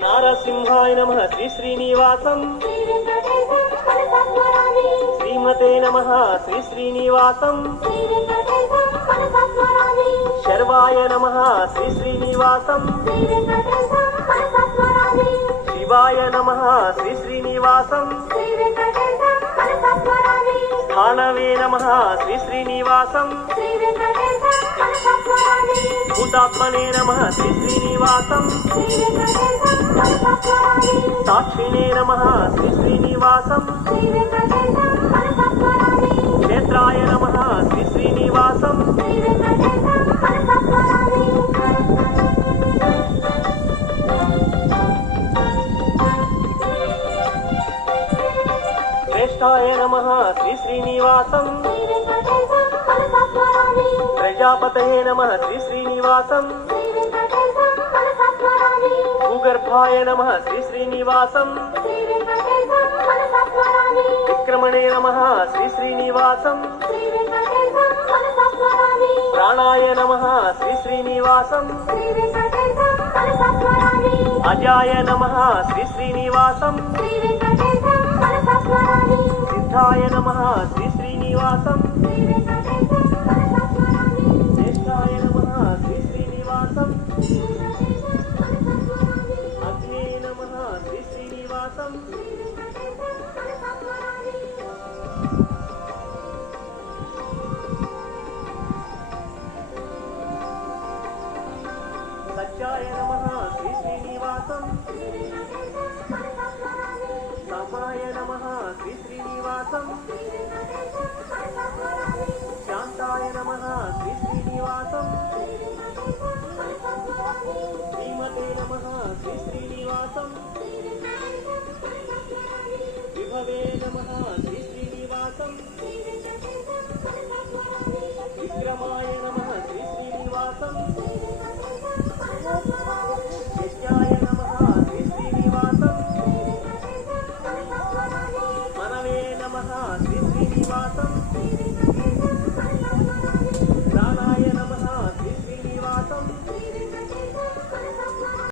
నారసింహాయ నమః శ్రీ శ్రీనివాసం శ్రీమతే నమః శ్రీ శ్రీనివాసం శర్వాయ నమః శ్రీ శ్రీనివాసం శివాయ నమః శ్రీ శ్రీనివాసం స్థానవే నమః శ్రీ శ్రీనివాసం భూతాత్మనే నమః శ్రీ శ్రీనివాసం సాక్షిణే నమః శ్రీ శ్రీనివాసం క్షేత్రాయ నమః శ్రీ శ్రీనివాసం శ్రేష్ఠాయ నమః శ్రీ శ్రీనివాసం ప్రజాపతయే నమః శ్రీ శ్రీనివాసం భూగర్భాయ నమః శ్రీ శ్రీనివాసం విక్రమణే నమః శ్రీ శ్రీనివాసం ప్రాణాయ నమః శ్రీ శ్రీనివాసం అజాయ నమః శ్రీ శ్రీనివాసం సిద్ధాయ నమః శ్రీ శ్రీనివాసం జ్యేష్ఠాయ నమః శ్రీ శ్రీనివాసం అగ్నే నమః శ్రీ శ్రీనివాసం సత్యాయ నమః శ్రీ శ్రీనివాసం